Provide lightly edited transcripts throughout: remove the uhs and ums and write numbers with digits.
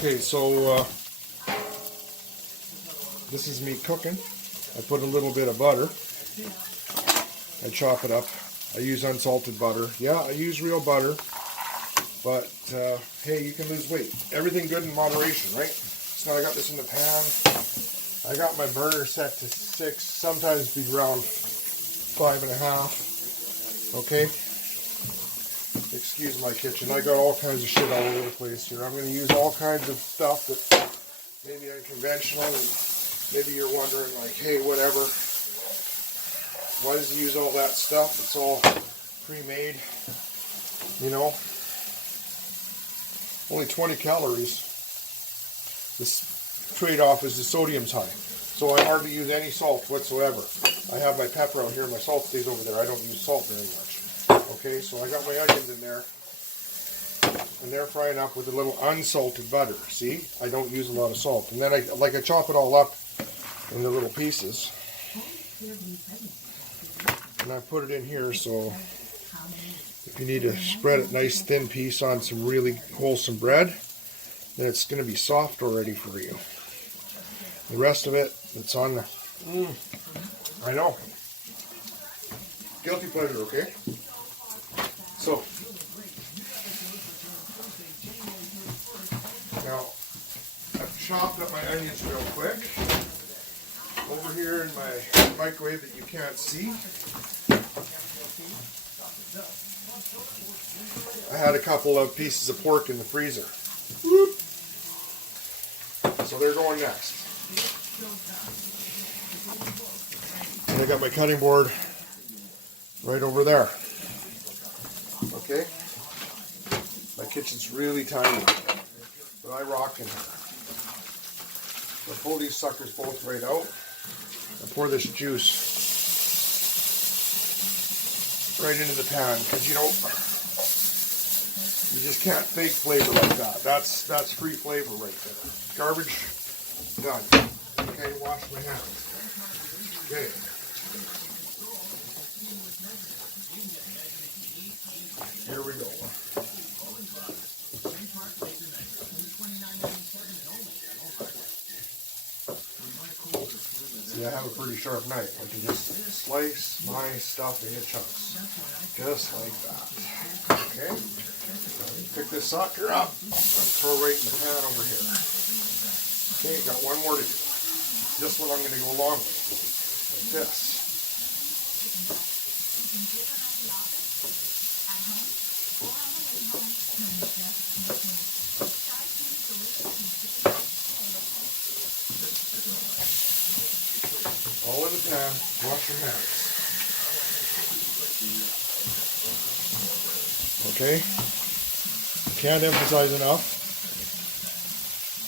Okay, so this is me cooking. I put a little bit of butter. I chop it up. I use unsalted butter. Yeah, I use real butter. But, hey, you can lose weight. Everything good in moderation, right? So now I got this in the pan. I got my burner set to 6, sometimes be around 5.5. Okay? Excuse my kitchen. I got all kinds of shit all over the place here. I'm going to use all kinds of stuff that maybe unconventional, and maybe you're wondering, like, hey, whatever. Why does he use all that stuff? It's all pre-made, you know. Only 20 calories. This trade-off is the sodium's high. So I hardly use any salt whatsoever. I have my pepper out here. My salt stays over there. I don't use salt very much. Okay, so I got my onions in there. And they're frying up with a little unsalted butter. See? I don't use a lot of salt. And then I chop it all up in the little pieces. And I put it in here, so if you need to spread it nice thin piece on some really wholesome bread, then it's going to be soft already for you. The rest of it, it's on the... I know. Guilty pleasure, okay? So, now, I've chopped up my onions real quick. Over here in my microwave that you can't see, I had a couple of pieces of pork in the freezer. Whoop. So they're going next. And I got my cutting board right over there. Okay? My kitchen's really tiny, but I rock in here. So pull these suckers both right out and pour this juice right into the pan, because you know, you just can't fake flavor like that. That's free flavor right there. Garbage, done. Okay, wash my hands. Okay. Here we go. See, I have a pretty sharp knife. I can just slice my stuff into chunks. Just like that. Okay? Pick this sucker up and throw right in the pan over here. Okay, got one more to do. This one I'm going to go along with. Like this. All in the pan. Wash your hands. Okay? Can't emphasize enough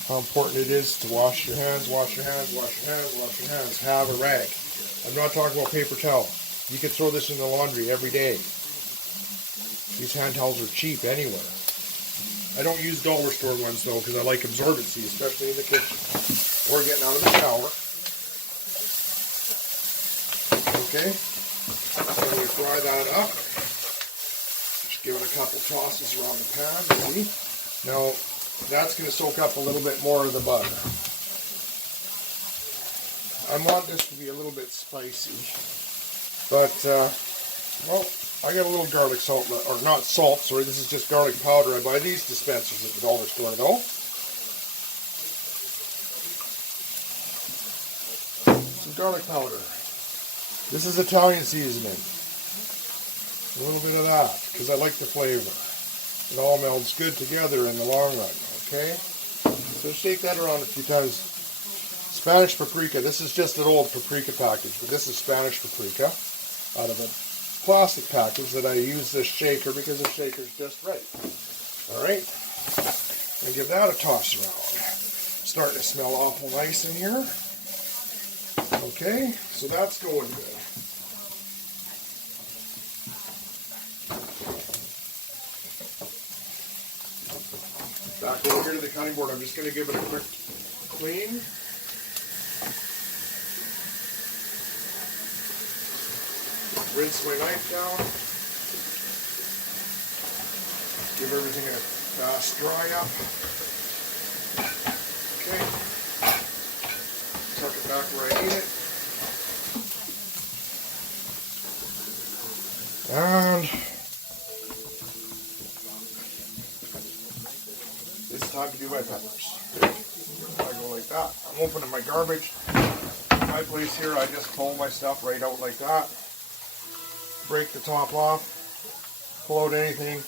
how important it is to wash your hands, wash your hands, wash your hands, wash your hands. Have a rag. I'm not talking about paper towel. You can throw this in the laundry every day. These hand towels are cheap anywhere. I don't use dollar store ones though, because I like absorbency, especially in the kitchen or getting out of the shower. Okay, so we fry that up. Just give it a couple tosses around the pan. See? Now, that's going to soak up a little bit more of the butter. I want this to be a little bit spicy, but, well, I got a little garlic salt, or not salt, sorry, this is just garlic powder. I buy these dispensers at the dollar store, though. Some garlic powder. This is Italian seasoning. A little bit of that, because I like the flavor. It all melds good together in the long run, okay? So shake that around a few times. Spanish paprika. This is just an old paprika package, but this is Spanish paprika out of a plastic package that I use this shaker because the shaker's just right. Alright? And give that a toss around. Starting to smell awful nice in here. Okay, so that's going good. Back over here to the cutting board. I'm just going to give it a quick clean. Rinse my knife down. Give everything a fast dry up. back where I need it. And it's time to do my peppers. I go like that. I'm opening my garbage. In my place here, I just pull my stuff right out like that. Break the top off. Pull out anything.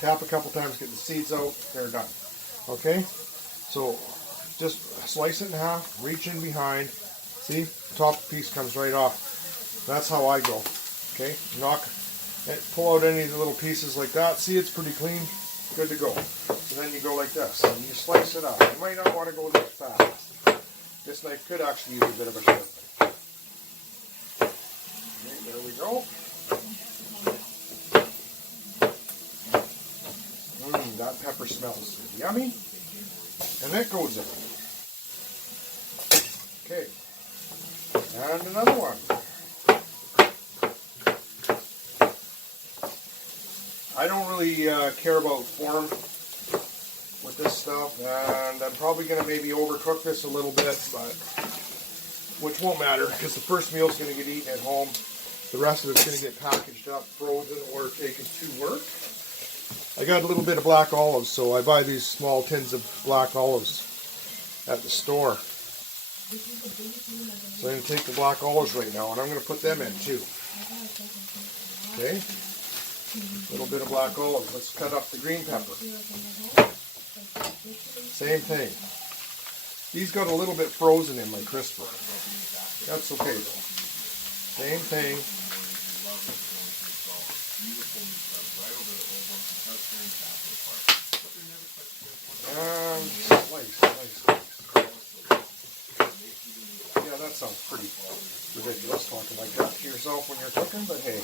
Tap a couple times, get the seeds out. They're done. Okay? So just slice it in half. Reach in behind. See? The top piece comes right off. That's how I go. Okay? Pull out any of the little pieces like that. See, it's pretty clean. Good to go. And then you go like this, and you slice it up. You might not want to go this fast. This knife could actually use a bit of a sharpening. Okay, there we go. That pepper smells yummy. And that goes in. Okay. And another one. I don't really care about form with this stuff, and I'm probably going to maybe overcook this a little bit, but which won't matter because the first meal is going to get eaten at home. The rest of it's going to get packaged up, frozen, or taken to work. I got a little bit of black olives, so I buy these small tins of black olives at the store. So I'm going to take the black olives right now, and I'm going to put them in too. Okay. A little bit of black olives. Let's cut up the green pepper. Same thing. These got a little bit frozen in my crisper. That's okay though. Same thing. And slice. Yeah, that sounds pretty ridiculous talking like that to yourself when you're cooking, but hey.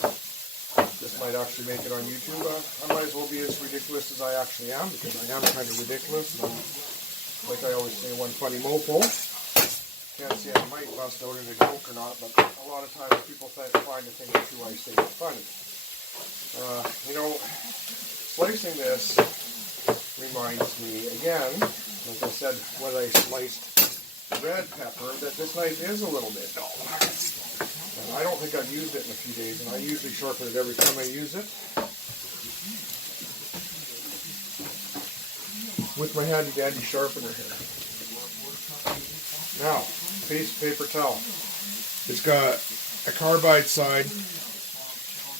This might actually make it on YouTube. I might as well be as ridiculous as I actually am, because I am kind of ridiculous. And like I always say, one funny mofo. Can't say I might bust out in a joke or not, but a lot of times people find a thing or two I say is funny. Slicing this reminds me, again, like I said, when I sliced red pepper, that this knife is a little bit dull. And I don't think I've used it in a few days, and I usually sharpen it every time I use it. With my handy dandy sharpener here. Now, piece of paper towel. It's got a carbide side,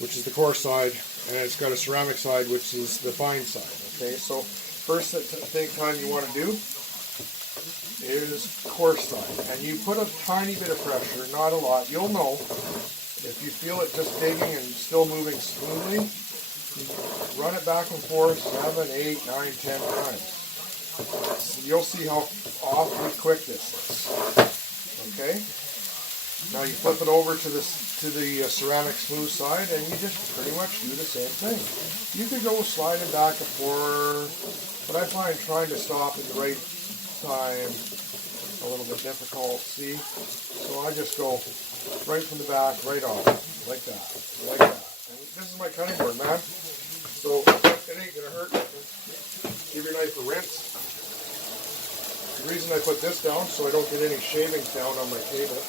which is the coarse side, and it's got a ceramic side, which is the fine side. Okay, so first time you want to do is coarse side, and you put a tiny bit of pressure, not a lot. You'll know if you feel it just digging and still moving smoothly. Run it back and forth 7, 8, 9, 10 times. So you'll see how awfully quick this is. Okay. Now you flip it over to the ceramic smooth side, and you just pretty much do the same thing. You could go sliding back and forth, but I find trying to stop at the right time a little bit difficult, see? So I just go right from the back, right off, like that, like that. And this is my cutting board, man. So it ain't gonna hurt. Give your knife a rinse. The reason I put this down so I don't get any shavings down on my table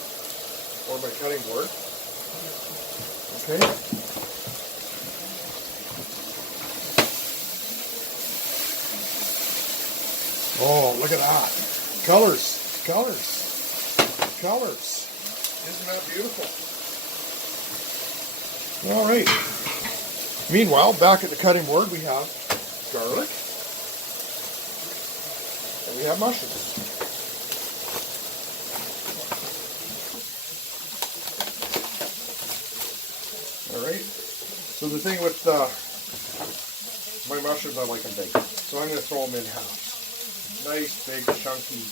or my cutting board. Okay. Oh, look at that. Colors. Isn't that beautiful? All right. Meanwhile, back at the cutting board, we have garlic. And we have mushrooms. All right. So the thing with my mushrooms, I like them big. So I'm going to throw them in half. Nice, big, chunky.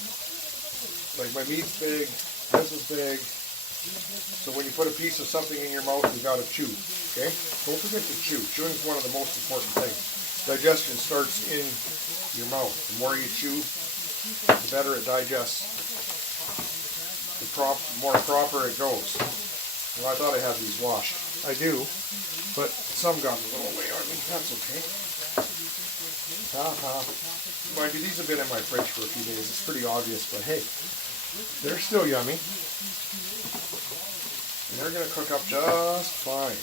Like my meat's big, this is big. So when you put a piece of something in your mouth, you gotta chew. Okay? Don't forget to chew. Chewing is one of the most important things. Digestion starts in your mouth. The more you chew, the better it digests. The more proper it goes. Well, I thought I had these washed. I do, but some got a little away on me. That's okay. Mind you, these have been in my fridge for a few days. It's pretty obvious, but hey, They're still yummy. And they're going to cook up just fine.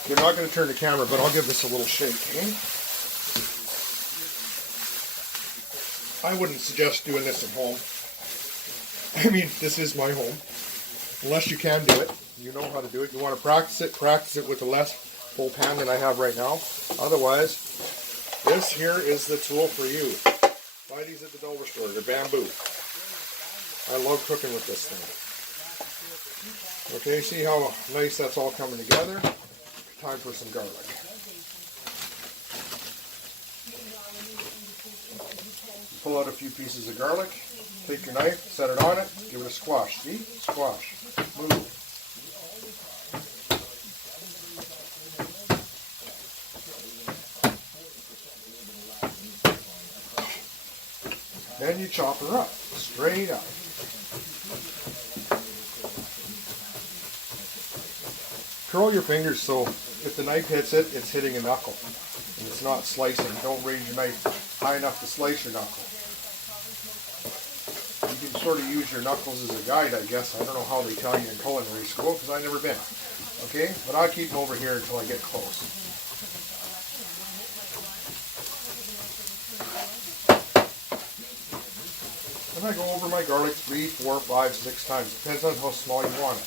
Okay, I'm not going to turn the camera, but I'll give this a little shake. Okay? I wouldn't suggest doing this at home. I mean, this is my home. Unless you can do it. You know how to do it. You want to practice it with a less full pan than I have right now. Otherwise, this here is the tool for you. Buy these at the dollar store. They're bamboo. I love cooking with this thing. Okay, see how nice that's all coming together? Time for some garlic. Pull out a few pieces of garlic. Take your knife, set it on it, give it a squash. See? Squash. Move. Then you chop her up, straight up. Curl your fingers so if the knife hits it, it's hitting a knuckle. And it's not slicing. Don't raise your knife high enough to slice your knuckle. You can sort of use your knuckles as a guide, I guess. I don't know how they tell you in culinary school because I've never been. Okay? But I'll keep them over here until I get close. And I go over my garlic 3, 4, 5, 6 times. Depends on how small you want it.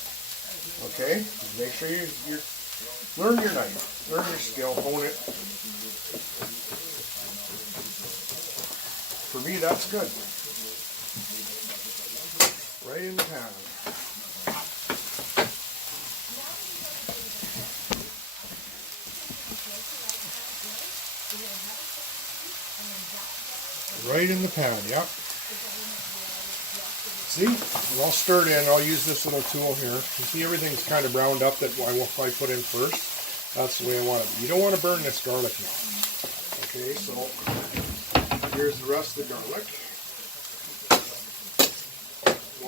Okay? Make sure you learn your knife. Learn your skill. Hone it. For me, that's good. Right in the pan. Right in the pan, yep. See, I'll stir it in. I'll use this little tool here. You see everything's kind of browned up that I put in first. That's the way I want it. You don't want to burn this garlic now. Okay, so here's the rest of the garlic.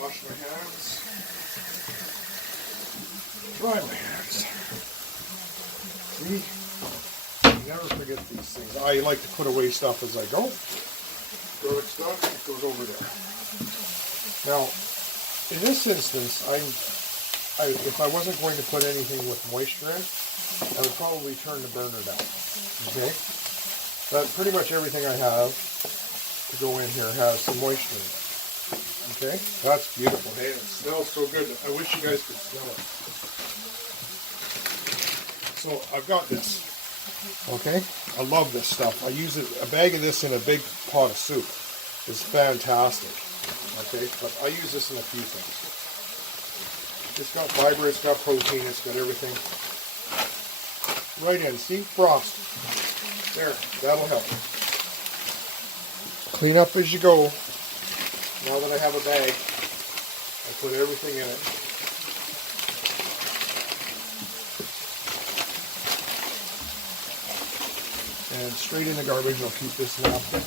Wash my hands. Dry my hands. See? You never forget these things. I like to put away stuff as I go. Garlic's done, it goes over there. Now, in this instance, if I wasn't going to put anything with moisture in, I would probably turn the burner down. Okay? But pretty much everything I have to go in here has some moisture in it. Okay? That's beautiful. Hey, it smells so good. I wish you guys could smell it. So, I've got this. Okay? I love this stuff. I use it, a bag of this in a big pot of soup. It's fantastic. Okay, but I use this in a few things. It's got fiber, it's got protein, it's got everything. Right in, see? Frost. There, that'll help. Clean up as you go. Now that I have a bag, I put everything in it. And straight in the garbage, I'll keep this napkin.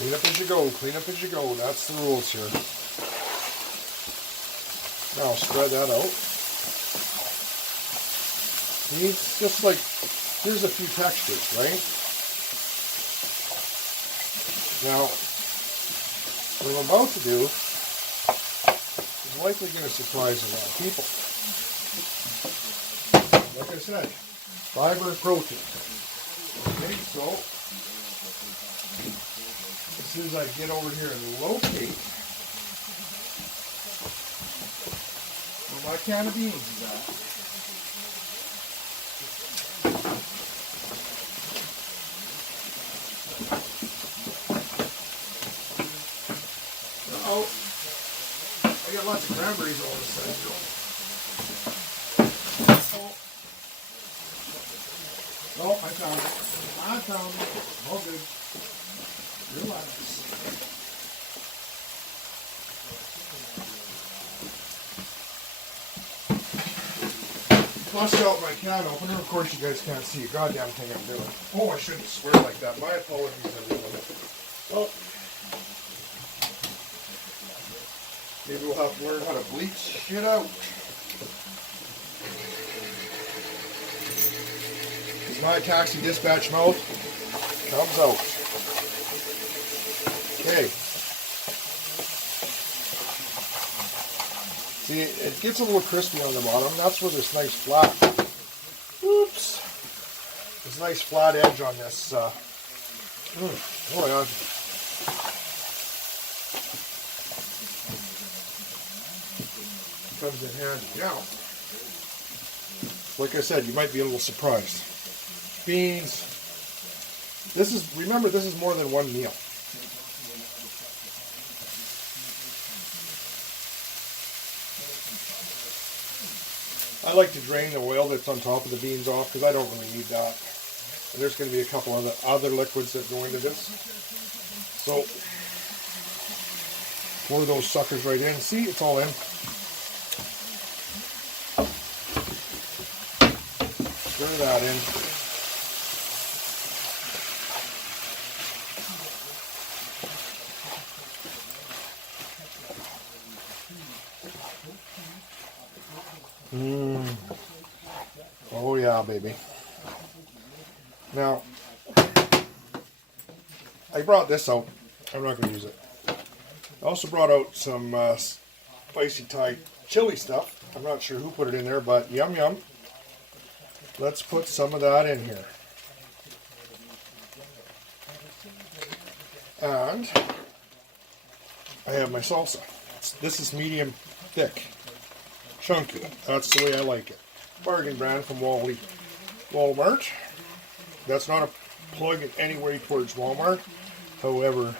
Clean up as you go, clean up as you go. That's the rules here. Now spread that out. See, it's just like, here's a few textures, right? Now, what I'm about to do is likely going to surprise a lot of people. Like I said, fiber and protein. Okay, so as soon as I get over here and locate where my can of beans is at, Oh, I got lots of cranberries all this side, Joe. Oh, I found it. I found it. All good. Relax. Bust out my can opener. Of course, you guys can't see a goddamn thing I'm doing. Oh, I shouldn't swear like that. My apologies, everyone. Oh. Maybe we'll have to learn how to bleach shit out. As my taxi dispatch mouth comes out. Okay. See, it gets a little crispy on the bottom. That's where this nice flat, oops, this nice flat edge on this, oh my God. Comes in handy. Now, like I said, you might be a little surprised. Beans. Remember, this is more than one meal. I like to drain the oil that's on top of the beans off because I don't really need that. And there's going to be a couple of other liquids that go into this. So, pour those suckers right in. See, it's all in. Stir that in. Oh yeah, baby. Now, I brought this out. I'm not going to use it. I also brought out some spicy Thai chili stuff. I'm not sure who put it in there, but yum yum. Let's put some of that in here. And I have my salsa. This is medium thick. Chunky. That's the way I like it. Bargain brand from Walmart. That's not a plug in any way towards Walmart. However,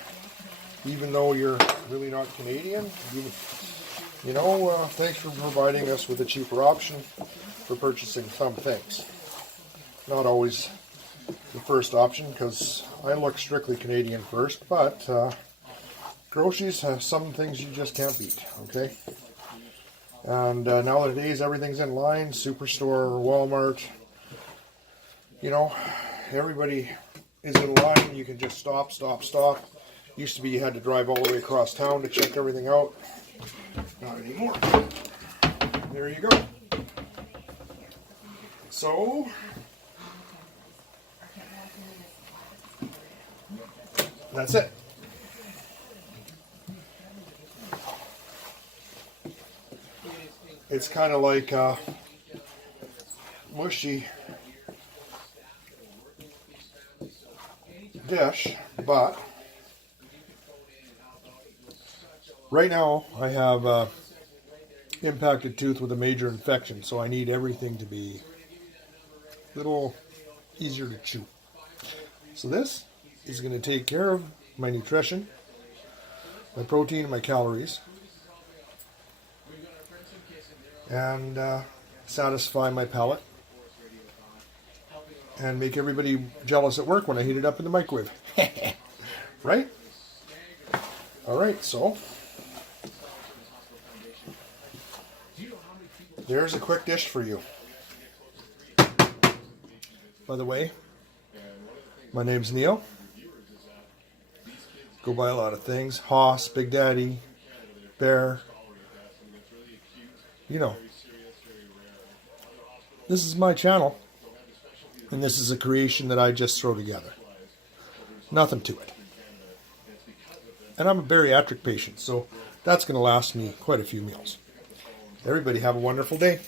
even though you're really not Canadian, thanks for providing us with a cheaper option for purchasing some things. Not always the first option because I look strictly Canadian first, but groceries have some things you just can't beat, okay? And nowadays everything's in line, Superstore, Walmart, everybody is in line. You can just stop. Used to be you had to drive all the way across town to check everything out. Not anymore. There you go. So, that's it. It's kind of like a mushy dish, but right now I have a impacted tooth with a major infection, so I need everything to be a little easier to chew. So this is going to take care of my nutrition, my protein, and my calories, and satisfy my palate, and make everybody jealous at work when I heat it up in the microwave. Right? Alright, so there's a quick dish for you. By the way, my name's Neil. Go by a lot of things. Hoss, Big Daddy, Bear. This is my channel, and this is a creation that I just throw together. Nothing to it. And I'm a bariatric patient, so that's going to last me quite a few meals. Everybody have a wonderful day.